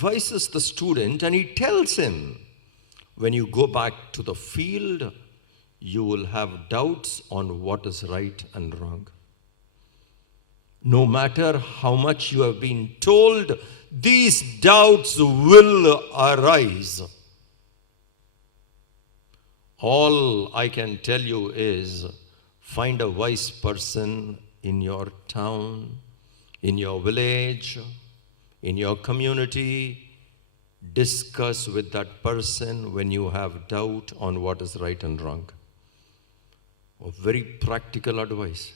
advises the student and he tells him, when you go back to the field, you will have doubts on what is right and wrong. No matter how much you have been told, these doubts will arise. All I can tell you is, find a wise person in your town, in your village, in your community. Discuss with that person when you have doubt on what is right and wrong. A very practical advice.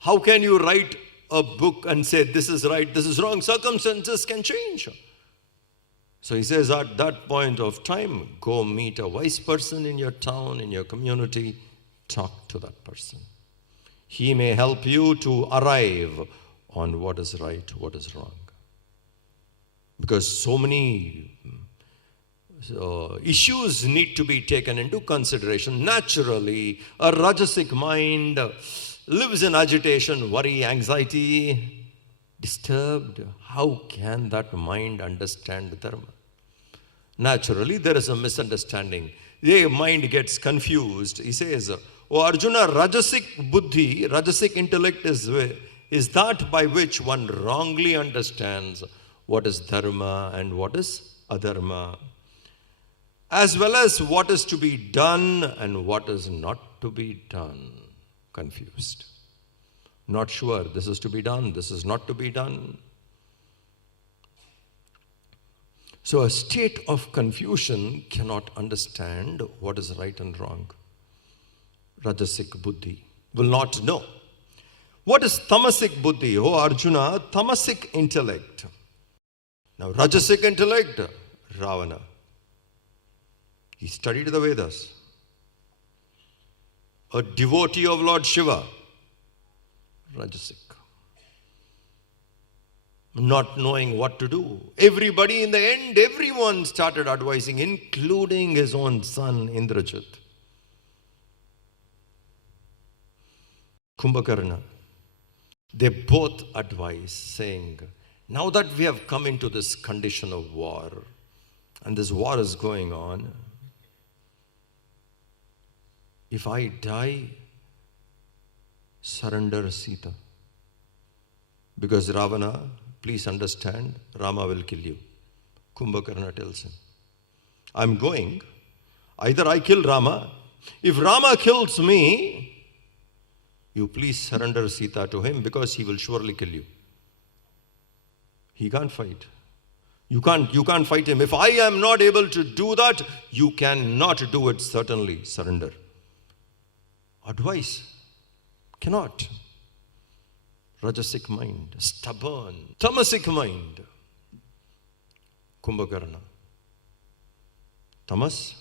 How can you write a book and say this is right, this is wrong? Circumstances can change. So he says at that point of time, go meet a wise person in your town, in your community, talk to that person. He may help you to arrive on what is right, what is wrong. Because so many issues need to be taken into consideration. Naturally, a Rajasic mind lives in agitation, worry, anxiety, disturbed. How can that mind understand Dharma? Naturally, there is a misunderstanding. The mind gets confused. He says, "Oh Arjuna, Rajasic buddhi, Rajasic intellect is that by which one wrongly understands what is Dharma and what is Adharma, as well as what is to be done and what is not to be done." Confused. Not sure, this is to be done, this is not to be done. So a state of confusion cannot understand what is right and wrong. Rajasic buddhi will not know. What is tamasic buddhi? Oh Arjuna, tamasic intellect. Now Rajasic intellect, Ravana. He studied the Vedas. A devotee of Lord Shiva, Rajasic. Not knowing what to do. Everybody in the end, everyone started advising, including his own son Indrajit. Kumbhakarna. They both advise, saying, now that we have come into this condition of war, and this war is going on, if I die, surrender Sita. Because Ravana, please understand, Rama will kill you. Kumbhakarna tells him, I'm going, either I kill Rama, if Rama kills me, you please surrender Sita to him because he will surely kill you. He can't fight. You can't fight him. If I am not able to do that, you cannot do it, certainly. Surrender. Advice. Cannot. Rajasic mind. Stubborn. Tamasic mind. Kumbhakarna. Tamas,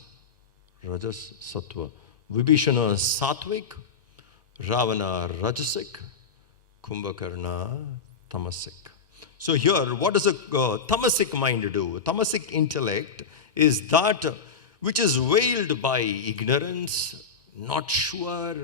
Rajas, Sattva. Vibhishana, Sattvic. Ravana, Rajasic. Kumbhakarna, Tamasic. So here, what does a tamasic mind do? Tamasic intellect is that which is veiled by ignorance, not sure.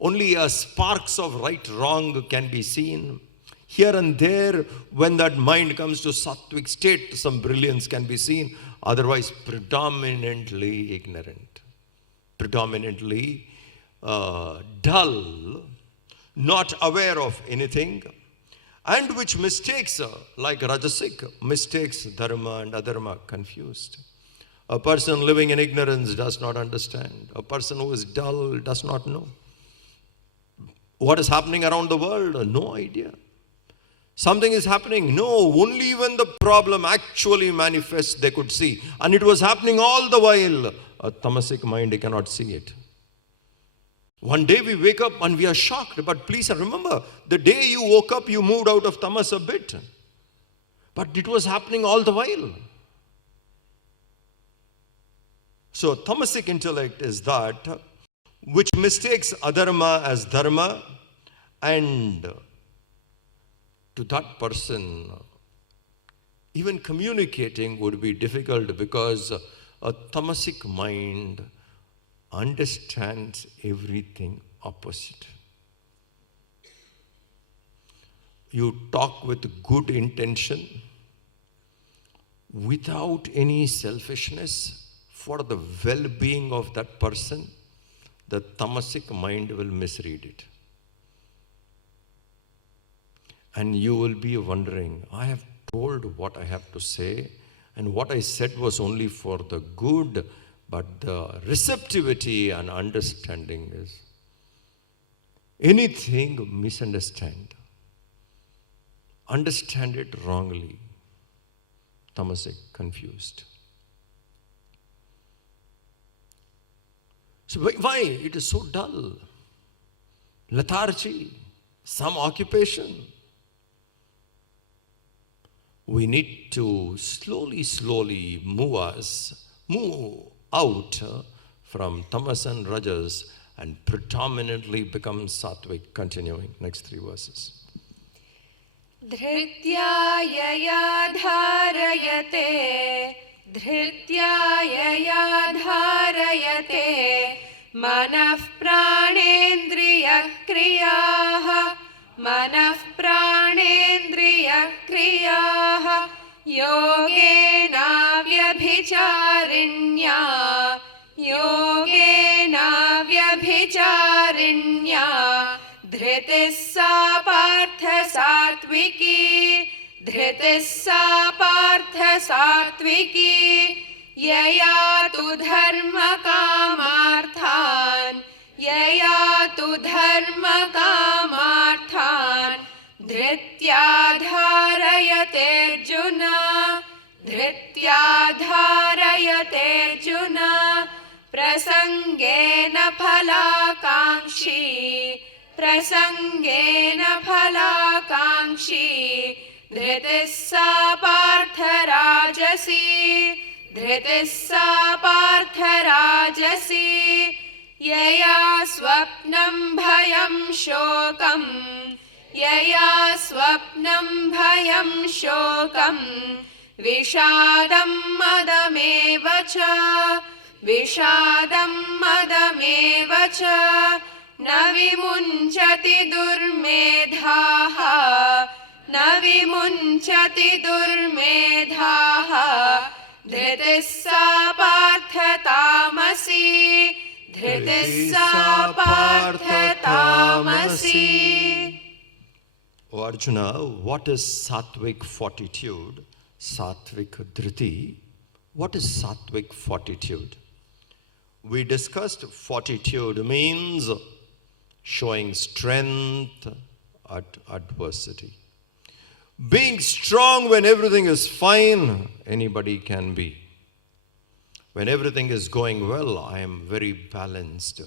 Only sparks of right, wrong can be seen. Here and there, when that mind comes to sattvic state, some brilliance can be seen. Otherwise, predominantly ignorant. Predominantly dull, not aware of anything. And which mistakes, like Rajasic, mistakes Dharma and Adharma, confused. A person living in ignorance does not understand. A person who is dull does not know. What is happening around the world? No idea. Something is happening. No, only when the problem actually manifests they could see. And it was happening all the while. A tamasic mind cannot see it. One day we wake up and we are shocked. But please remember, the day you woke up, you moved out of tamas a bit. But it was happening all the while. So tamasic intellect is that which mistakes adharma as dharma, and to that person, even communicating would be difficult because a tamasic mind understands everything opposite. You talk with good intention, without any selfishness for the well-being of that person, the tamasic mind will misread it. And you will be wondering, I have told what I have to say, and what I said was only for the good, but the receptivity and understanding is anything misunderstand. Understand it wrongly. Tamasic, confused. So why it is so dull? Lethargy, some occupation. We need to slowly move out from tamas and rajas and predominantly become sattvic. Continuing, next 3 verses. धृत्यायया धारयते धृत्यायया धारयते मनः प्राणेन्द्रियक्रियाः मनः प्राणेन्द्रियक्रियाः योगेनाव्यभिचारिण्या योगेनाव्यभिचारिण्या धृतिः सा पार्थ सात्विकी धृतिः सा पार्थ सात्विकी यया तु धर्मकामार्थान् यया तु धर्मकामार्थान् धृत्या धारयते अर्जुन धृत्या धारयते अर्जुन प्रसंगेन फलाकांक्षी प्रसंगेन फलाकांक्षी धृतिः सा पार्थ राजसी धृतिः सा पार्थ राजसी यया स्वप्नं भयं शोकं यया स्वप्नं भयं शोकं विषादं मदमेव च विषादं मदमेव च न विमुञ्चति दुर्मेधाः न विमुञ्चति दुर्मेधाः धृतिः सा पार्थ तामसी धृतिः सा पार्थ तामसी. O Arjuna, what is sattvic fortitude? Sattvic dhriti. What is sattvic fortitude? We discussed fortitude means showing strength at adversity. Being strong when everything is fine, anybody can be. When everything is going well, I am very balanced.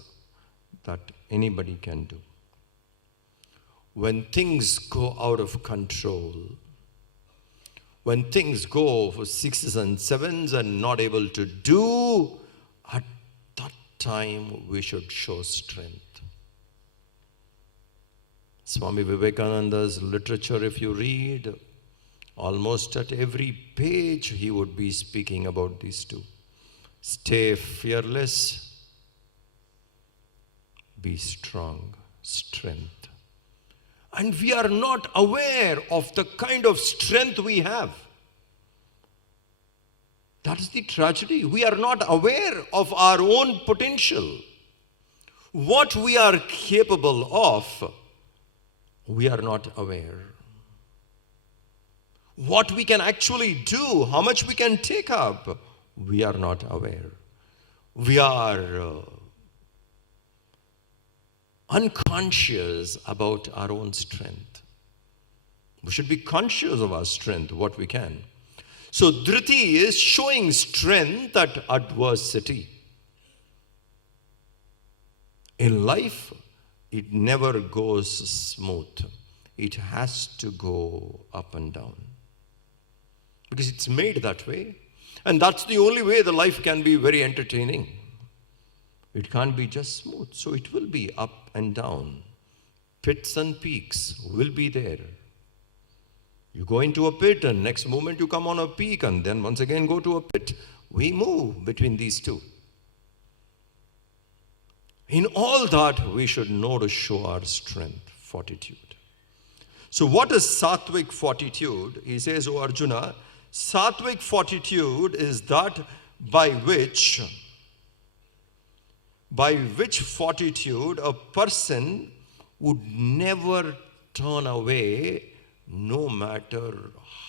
That anybody can do. When things go out of control, when things go for 6s and 7s and not able to do, at that time we should show strength. Swami Vivekananda's literature, if you read, almost at every page he would be speaking about these two. Stay fearless, be strong, strength. And we are not aware of the kind of strength we have. That is the tragedy. We are not aware of our own potential. What we are capable of, we are not aware. What we can actually do, how much we can take up, we are not aware. We are unconscious about our own strength. We should be conscious of our strength, what we can. So dhriti is showing strength at adversity. In life, it never goes smooth. It has to go up and down. Because it's made that way. And that's the only way the life can be very entertaining. It can't be just smooth. So it will be up and down. Pits and peaks will be there. You go into a pit and next moment you come on a peak and then once again go to a pit. We move between these two. In all that, we should know to show our strength, fortitude. So what is sattvic fortitude? He says, O Arjuna, Sattvic fortitude is that by which fortitude a person would never turn away, no matter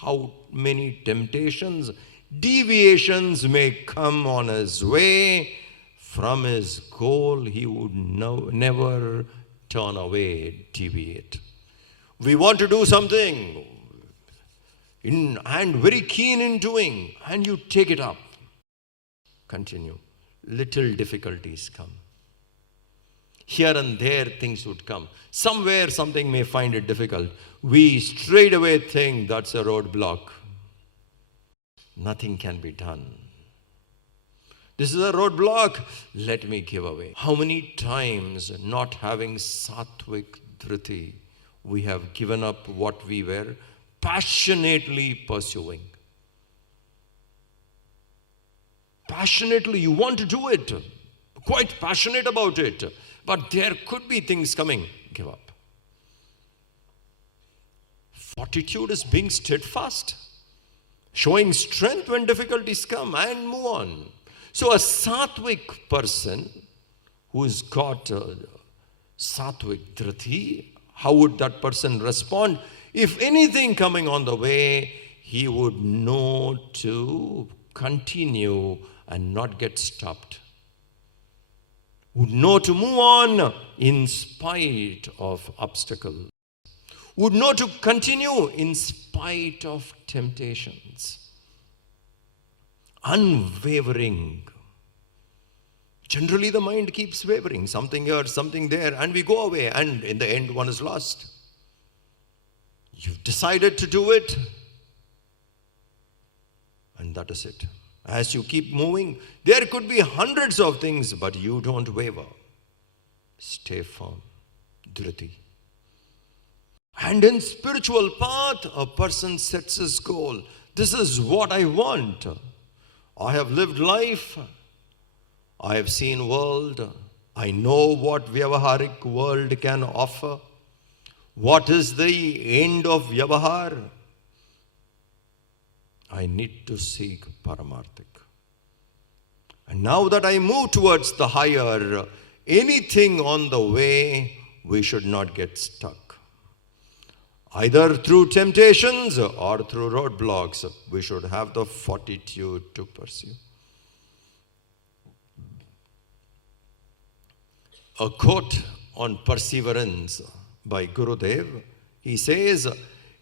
how many temptations, deviations may come on his way from his goal. He would never turn away, deviate. We want to do something and very keen in doing, and you take it up. Continue. Little difficulties come. Here and there things would come. Somewhere something may find it difficult. We straight away think that's a roadblock. Nothing can be done. This is a roadblock. Let me give away. How many times, not having sattvic dhriti, we have given up what we were passionately pursuing. Passionately, you want to do it. Quite passionate about it. But there could be things coming. Give up. Fortitude is being steadfast. Showing strength when difficulties come and move on. So a sattvic person who's got sattvic dhriti, how would that person respond? If anything coming on the way, he would know to continue and not get stopped. Would know to move on in spite of obstacles. Would know to continue in spite of temptations. Unwavering. Generally the mind keeps wavering. Something here, something there, and we go away, and in the end one is lost. You've decided to do it, and that is it. As you keep moving, there could be hundreds of things, but you don't waver. Stay firm. Dhriti. And in spiritual path, a person sets his goal. This is what I want. I have lived life. I have seen world. I know what Vyavaharik world can offer. What is the end of Vyavahar? I need to seek Paramarthik. And now that I move towards the higher, anything on the way, we should not get stuck. Either through temptations or through roadblocks, we should have the fortitude to pursue. A quote on perseverance by Gurudev, he says,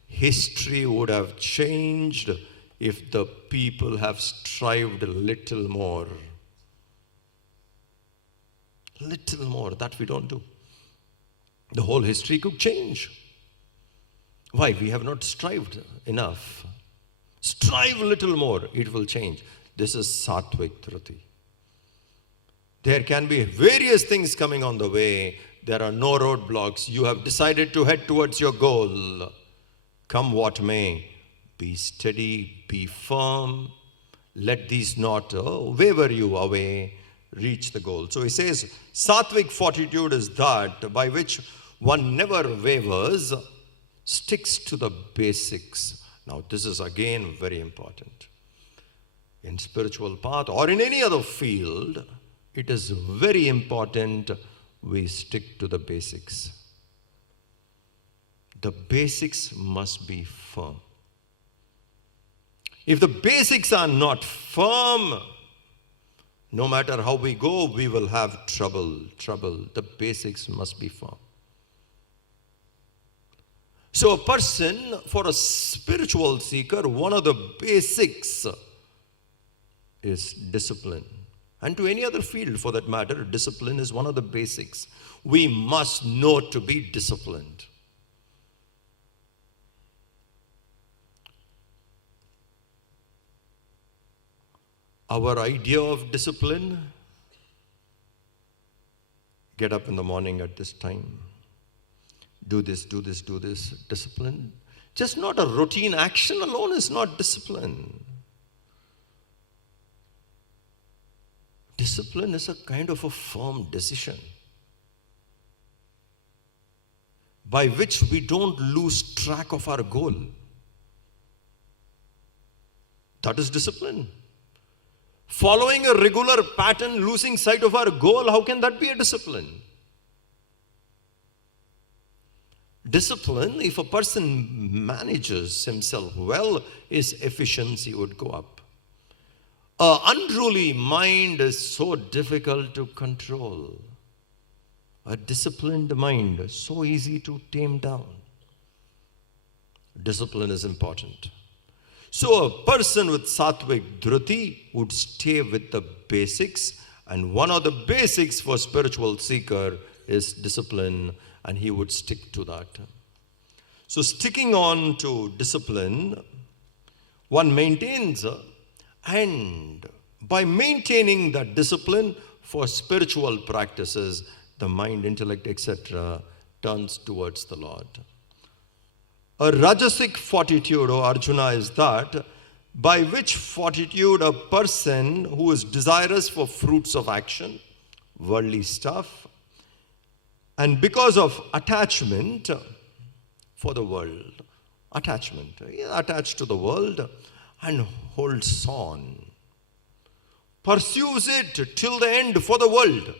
history would have changed if the people have strived a little more. Little more, that we don't do. The whole history could change. Why? We have not strived enough. Strive a little more, it will change. This is sattvic dhriti. There can be various things coming on the way. There are no roadblocks. You have decided to head towards your goal. Come what may. Be steady, be firm. Let these not waver you away. Reach the goal. So he says, sattvic fortitude is that by which one never wavers, sticks to the basics. Now this is again very important. In spiritual path or in any other field, it is very important we stick to the basics. The basics must be firm. If the basics are not firm, no matter how we go, we will have trouble. The basics must be firm. So a person, for a spiritual seeker, one of the basics is discipline. And to any other field for that matter, discipline is one of the basics. We must know to be disciplined. Our idea of discipline, get up in the morning at this time, do this, discipline. Just not a routine action alone is not discipline. Discipline is a kind of a firm decision by which we don't lose track of our goal. That is discipline. Following a regular pattern, losing sight of our goal, how can that be a discipline? Discipline, if a person manages himself well, his efficiency would go up. An unruly mind is so difficult to control. A disciplined mind is so easy to tame down. Discipline is important. So a person with sattvic dhruti would stay with the basics, and one of the basics for spiritual seeker is discipline, and he would stick to that. So sticking on to discipline, one maintains, and by maintaining that discipline for spiritual practices, the mind, intellect, etc. turns towards the Lord. A rajasic fortitude, O Arjuna, is that by which fortitude a person who is desirous for fruits of action, worldly stuff, and because of attachment for the world, he is attached to the world and holds on, pursues it till the end for the world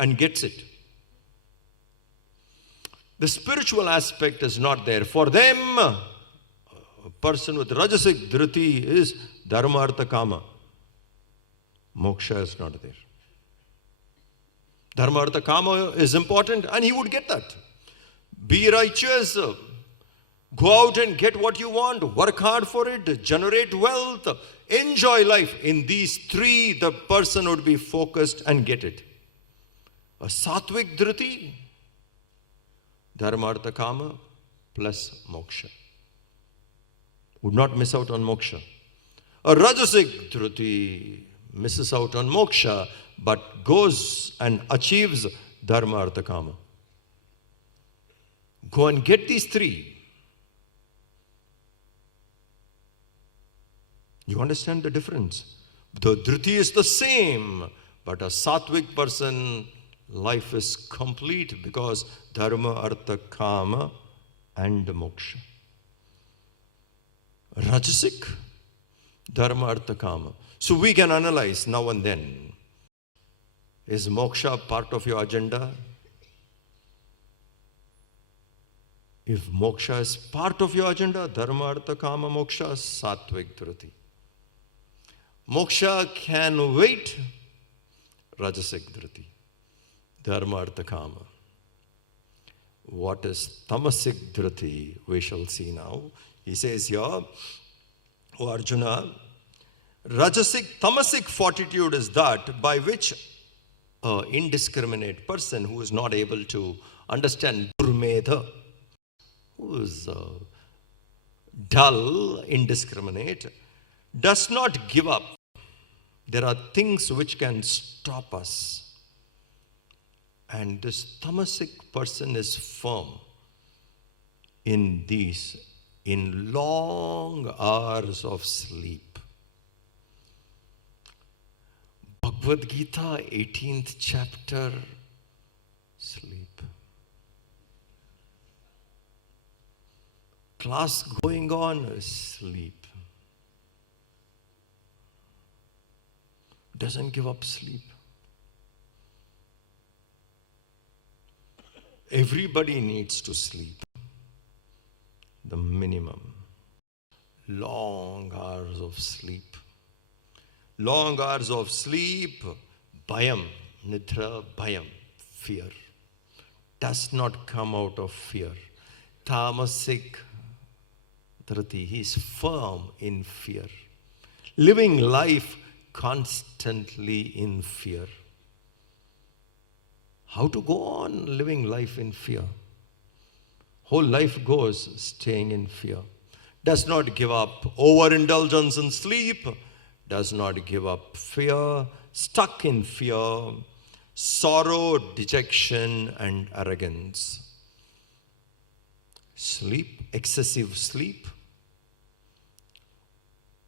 and gets it. The spiritual aspect is not there. For them, a person with rajasic dhruti is dharma, artha, kama. Moksha is not there. Dharma, artha, kama is important, and he would get that. Be righteous, go out and get what you want, work hard for it, generate wealth, enjoy life. In these three, the person would be focused and get it. A sattvic dhruti, dharma, artha, kama plus moksha. Would not miss out on moksha. A rajasic dhruti misses out on moksha, but goes and achieves dharma, artha, kama. Go and get these three. You understand the difference? The dhruti is the same, but a sattvic person, life is complete because dharma, artha, kama and moksha. Rajasic, dharma, artha, kama. So we can analyze now and then. Is moksha part of your agenda? If moksha is part of your agenda, dharma, artha, kama, moksha, sattvic dhruti. Moksha can wait, rajasic dhruti. Dharma, artha, kama. What is tamasic dhruti? We shall see now. He says here, O Arjuna, rajasic, tamasic fortitude is that by which an indiscriminate person who is not able to understand durmedha, who is dull, indiscriminate, does not give up. There are things which can stop us. And this tamasic person is firm in these, in long hours of sleep. Bhagavad Gita, 18th chapter, sleep. Class going on, sleep. Doesn't give up sleep. Everybody needs to sleep. The minimum. Long hours of sleep. Long hours of sleep. Bhayam, nidra, bhayam, fear. Does not come out of fear. Tamasic dhruti, he is firm in fear. Living life constantly in fear. How to go on living life in fear? Whole life goes staying in fear. Does not give up overindulgence in sleep. Does not give up fear. Stuck in fear. Sorrow, dejection, and arrogance. Sleep, excessive sleep.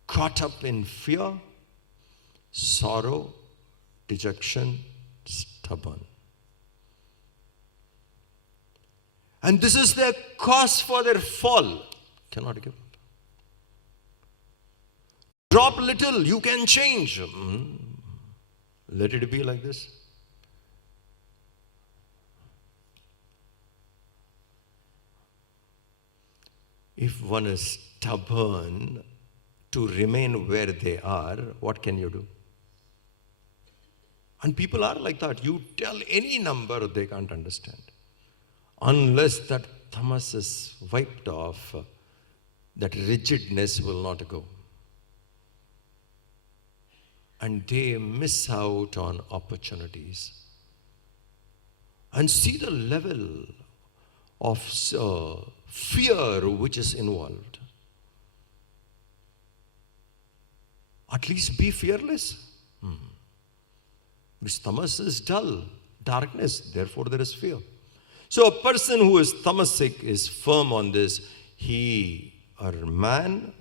Caught up in fear. Sorrow, dejection, stubborn. And this is their cause for their fall. Cannot give up. drop little, you can change. Let it be like this. If one is stubborn to remain where they are, what can you do? And people are like that. You tell any number, they can't understand. Unless that tamas is wiped off, that rigidness will not go. And they miss out on opportunities. And see the level of fear which is involved. At least be fearless. Because tamas is dull, darkness, therefore there is fear. So a person who is tamasic is firm on this. He, a man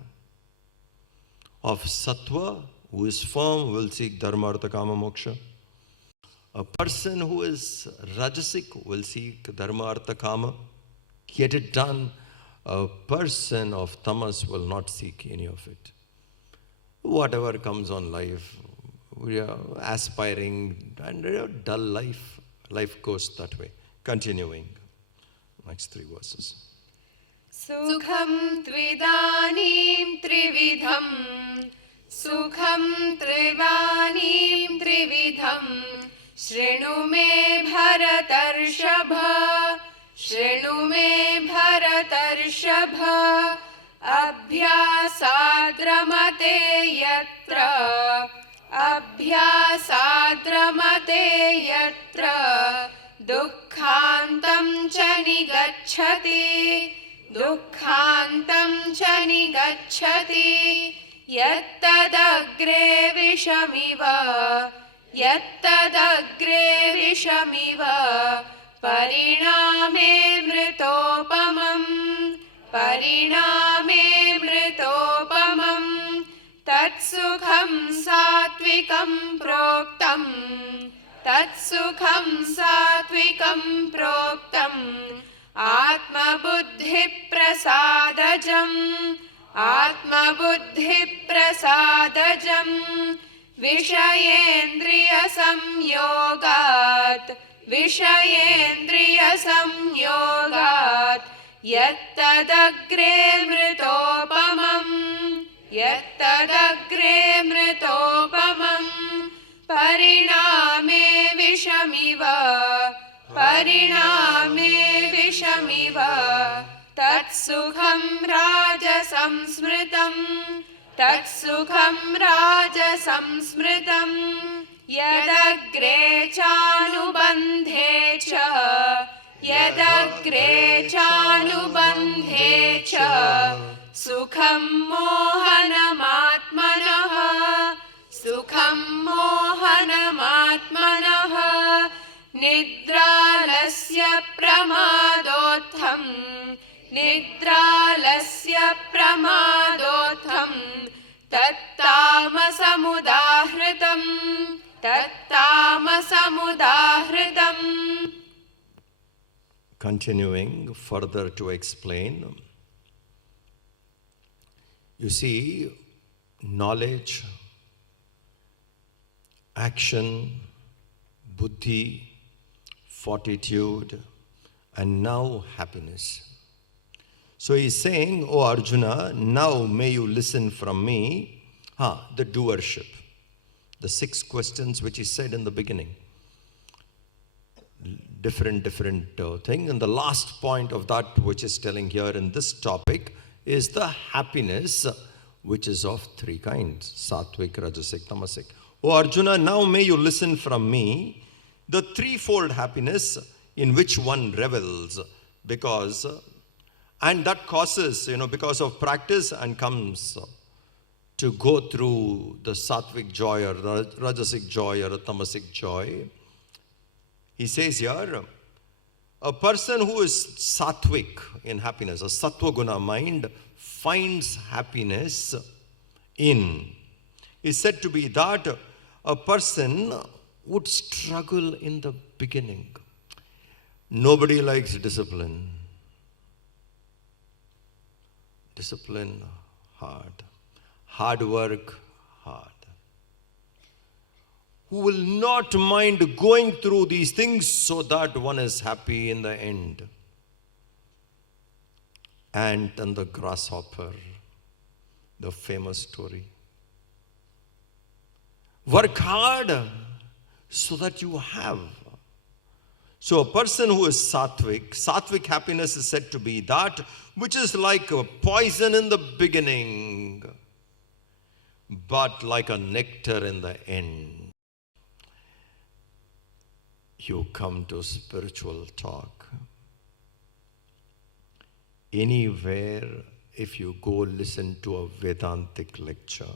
of sattva, who is firm, will seek dharma, artha, kama, moksha. A person who is rajasic will seek dharma, artha, kama, get it done. A person of tamas will not seek any of it. Whatever comes on life, we are aspiring, and dull life. Life goes that way. Continuing. Next 3 verses. Sukham tvidanim trividham. Sukham tvidanim trividham. Shrinu me bharatarshava. Shrinu me bharatarshava. Abhyasadramate yatra. Abhyasadramate yatra. Dukkhantam cha nigacchati. Dukkhantam cha nigacchati. Yattadagre vishamiva. Yattadagre vishamiva. Pariname mritopamam. Pariname mritopamam. Tatsukham satvikam proktam. Tatsukham satvikam proktam. Atma buddhi prasadajam. Atma buddhi prasadajam. Vishayendriya samyogat. Vishayendriya samyogat. Yattadagre mritopamam. Yattadagre mritopamam. Pariname vishamiva. Pariname vishamiva. Tatsukham rajasam smritam. Tatsukham rajasam smritam. Yadagre chanubandhe cha. Yadagre chanubandhe cha. Sukham mohanamatmanah. Sukham mohanamatmanah. Nidralasya pramadotham. Nidralasya pramadotham. Tattamasamudahritam. Tattamasamudahritam. Continuing further to explain. You see, knowledge, action, buddhi, fortitude, and now happiness. So he's saying, "O Arjuna, now may you listen from me." The doership. The 6 questions which he said in the beginning. Different thing. And the last point of that which is telling here in this topic is the happiness which is of 3 kinds. Sattvic, Rajasic, Tamasic. "O Arjuna, now may you listen from me the threefold happiness in which one revels, because, and that causes, because of practice and comes to go through the sattvic joy or the rajasic joy or a tamasic joy." He says here, a person who is sattvic in happiness, a sattva guna mind, finds happiness in, is said to be that a person would struggle in the beginning. Nobody likes discipline. Discipline, hard. Hard work, hard. Who will not mind going through these things so that one is happy in the end. Ant and the grasshopper, the famous story. Work hard so that you have. So a person who is sattvic happiness is said to be that which is like a poison in the beginning, but like a nectar in the end. You come to spiritual talk. Anywhere, if you go listen to a Vedantic lecture,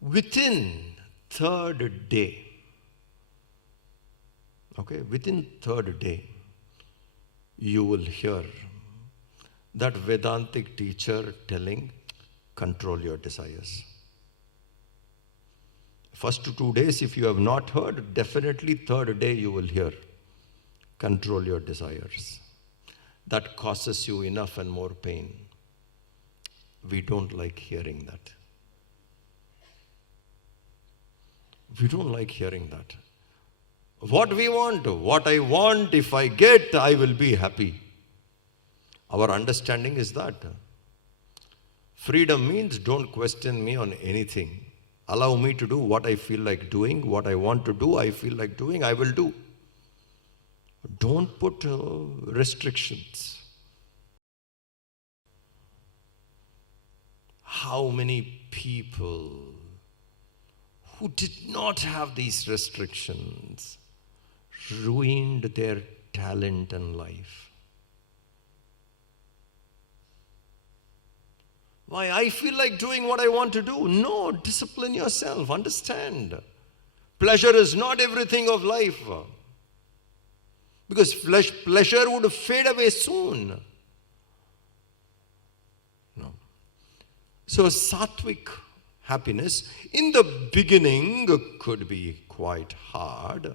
within third day, within third day, you will hear that Vedantic teacher telling, control your desires. First 2 days, if you have not heard, definitely third day you will hear, control your desires. That causes you enough and more pain. We don't like hearing that. We don't like hearing that. What we want, what I want, if I get, I will be happy. Our understanding is that. Freedom means don't question me on anything. Allow me to do what I feel like doing, what I want to do, I feel like doing, I will do. Don't put restrictions. How many people who did not have these restrictions ruined their talent and life? Why? I feel like doing what I want to do. No, discipline yourself. Understand. Pleasure is not everything of life. Because pleasure would fade away soon. No. So sattvic happiness in the beginning could be quite hard.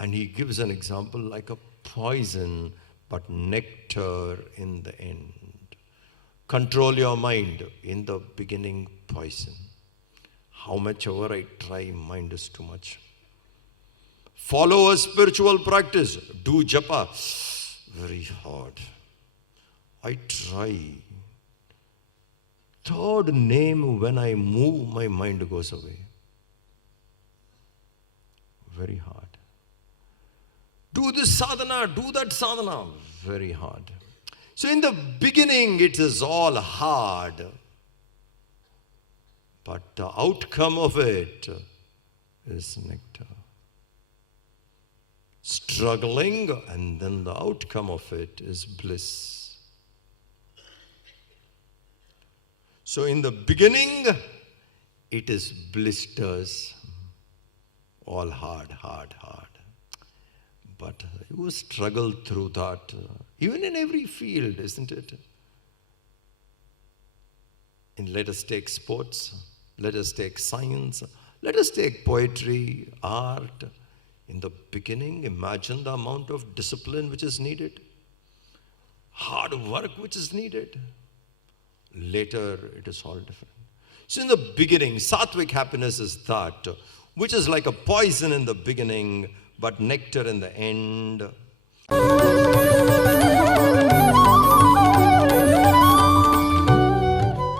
And he gives an example like a poison, but nectar in the end. Control your mind. In the beginning, poison. How much ever I try, mind is too much. Follow a spiritual practice. Do japa. Very hard. I try. Third name, when I move, my mind goes away. Very hard. Do this sadhana, do that sadhana. Very hard. So in the beginning, it is all hard. But the outcome of it is nectar. Struggling, and then the outcome of it is bliss. So in the beginning, it is blisters. All hard, hard, hard. But you struggle through that, even in every field, isn't it? And let us take sports, let us take science, let us take poetry, art. In the beginning, imagine the amount of discipline which is needed, hard work which is needed. Later, it is all different. So in the beginning, sattvic happiness is that, which is like a poison in the beginning, but nectar in the end.